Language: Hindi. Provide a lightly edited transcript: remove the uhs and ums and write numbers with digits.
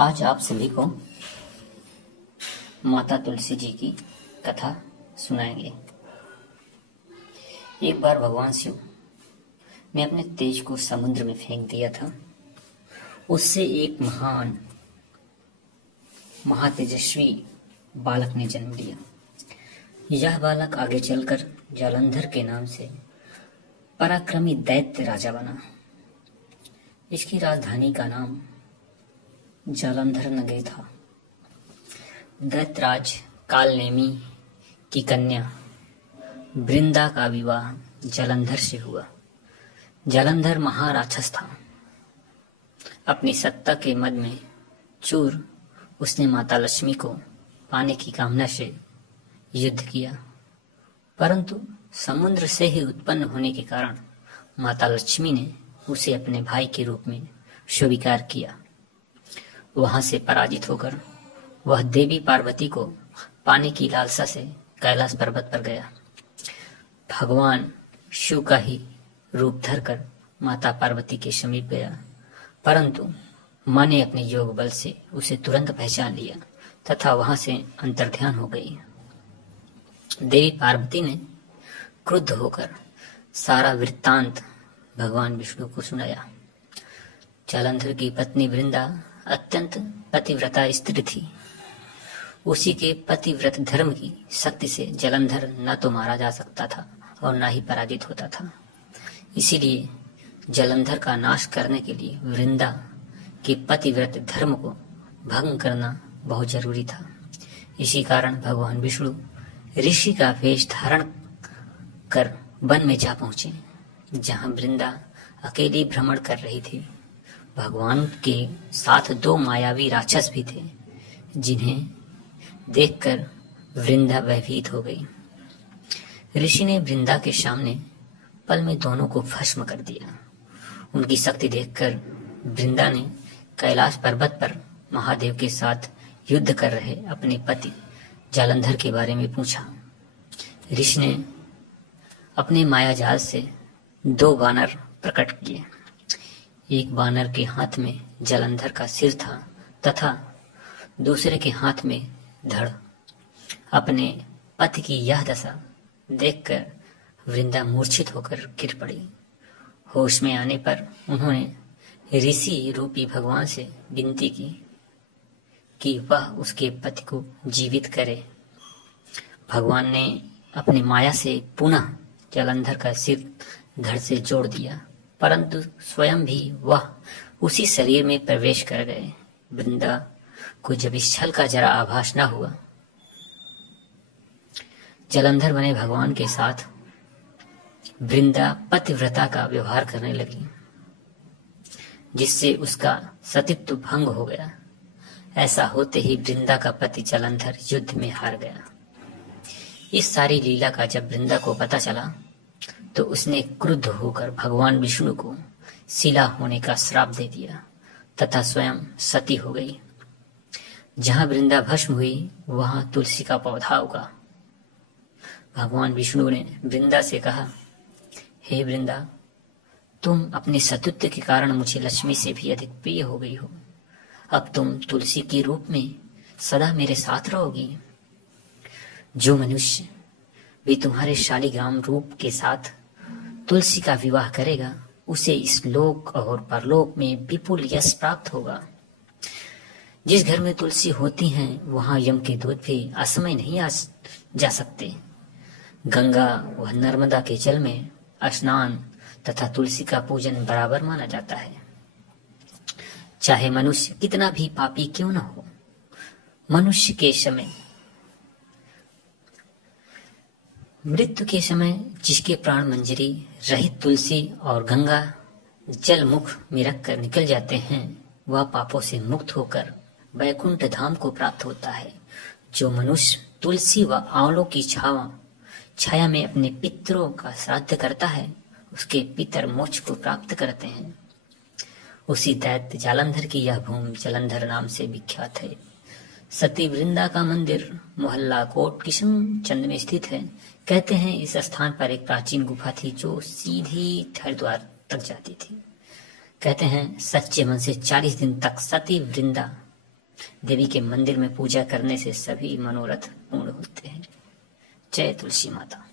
आज आप सभी को माता तुलसी जी की कथा सुनाएंगे। एक बार भगवान शिव ने अपने तेज को समुद्र में फेंक दिया था। उससे एक महान महातेजस्वी बालक ने जन्म लिया। यह बालक आगे चलकर जालंधर के नाम से पराक्रमी दैत्य राजा बना। इसकी राजधानी का नाम जालंधर नगरी था। दैत्यराज कालनेमी की कन्या वृंदा का विवाह जालंधर से हुआ। जालंधर महाराक्षस था। अपनी सत्ता के मद में चूर उसने माता लक्ष्मी को पाने की कामना से युद्ध किया, परंतु समुद्र से ही उत्पन्न होने के कारण माता लक्ष्मी ने उसे अपने भाई के रूप में स्वीकार किया। वहां से पराजित होकर वह देवी पार्वती को पाने की लालसा से कैलाश पर्वत पर गया। भगवान शिव का ही रूप धरकर माता पार्वती के समीप गया, परंतु मां ने अपने योग बल से उसे तुरंत पहचान लिया तथा वहां से अंतर्ध्यान हो गई। देवी पार्वती ने क्रुद्ध होकर सारा वृत्तांत भगवान विष्णु को सुनाया। जालंधर की पत्नी वृंदा अत्यंत पतिव्रता स्त्री थी। उसी के पतिव्रत धर्म की शक्ति से जालंधर न तो मारा जा सकता था और न ही पराजित होता था। इसीलिए जालंधर का नाश करने के लिए वृंदा के पतिव्रत धर्म को भंग करना बहुत जरूरी था। इसी कारण भगवान विष्णु ऋषि का वेश धारण कर वन में जा पहुंचे, जहां वृंदा अकेली भ्रमण कर रही थी। भगवान के साथ दो मायावी राक्षस भी थे, जिन्हें देखकर वृंदा भयभीत हो गई। ऋषि ने वृंदा के सामने पल में दोनों को भस्म कर दिया। उनकी शक्ति देखकर वृंदा ने कैलाश पर्वत पर महादेव के साथ युद्ध कर रहे अपने पति जालंधर के बारे में पूछा। ऋषि ने अपने माया जाल से दो बानर प्रकट किए। एक बानर के हाथ में जालंधर का सिर था तथा दूसरे के हाथ में धड़। अपने पति की यह दशा देखकर वृंदा मूर्छित होकर गिर पड़ी। होश में आने पर उन्होंने ऋषि रूपी भगवान से विनती की कि वह उसके पति को जीवित करे। भगवान ने अपनी माया से पुनः जालंधर का सिर धड़ से जोड़ दिया, परंतु स्वयं भी वह उसी शरीर में प्रवेश कर गए। वृंदा को जब इस छल का जरा आभास न हुआ, जालंधर बने भगवान के साथ वृंदा पतिव्रता का व्यवहार करने लगी, जिससे उसका सतीत्व भंग हो गया। ऐसा होते ही वृंदा का पति जालंधर युद्ध में हार गया। इस सारी लीला का जब वृंदा को पता चला तो उसने क्रुद्ध होकर भगवान विष्णु को शिला होने का श्राप दे दिया तथा स्वयं सती हो गई। जहां वृंदा भस्म हुई वहां तुलसी का पौधा उगा। भगवान विष्णु ने वृंदा से कहा, हे वृंदा, तुम अपने सतीत्व के कारण मुझे लक्ष्मी से भी अधिक प्रिय हो गई हो। अब तुम तुलसी के रूप में सदा मेरे साथ रहोगी। जो मनुष्य भी तुम्हारे शालिग्राम रूप के साथ तुलसी का विवाह करेगा, उसे इस लोक और परलोक में विपुल यश प्राप्त होगा। जिस घर में तुलसी होती है वहां यम के दूत भी असमय नहीं आ जा सकते। गंगा व नर्मदा के जल में स्नान तथा तुलसी का पूजन बराबर माना जाता है। चाहे मनुष्य कितना भी पापी क्यों न हो, मनुष्य के समय मृत्यु के समय जिसके प्राण मंजरी रहित तुलसी और गंगा जल मुख में रखकर निकल जाते हैं, वह पापों से मुक्त होकर वैकुंठ धाम को प्राप्त होता है। जो मनुष्य तुलसी व आंवलों की छाया में अपने पितरों का श्राद्ध करता है, उसके पितर मोक्ष को प्राप्त करते हैं। उसी दैत्य जालंधर की यह भूमि जालंधर नाम से विख्यात है। सती वृंदा का मंदिर मोहल्ला कोट किशन चंद में स्थित है। कहते हैं इस स्थान पर एक प्राचीन गुफा थी जो सीधी हरिद्वार तक जाती थी। कहते हैं सच्चे मन से 40 दिन तक सती वृंदा देवी के मंदिर में पूजा करने से सभी मनोरथ पूर्ण होते हैं। जय तुलसी माता।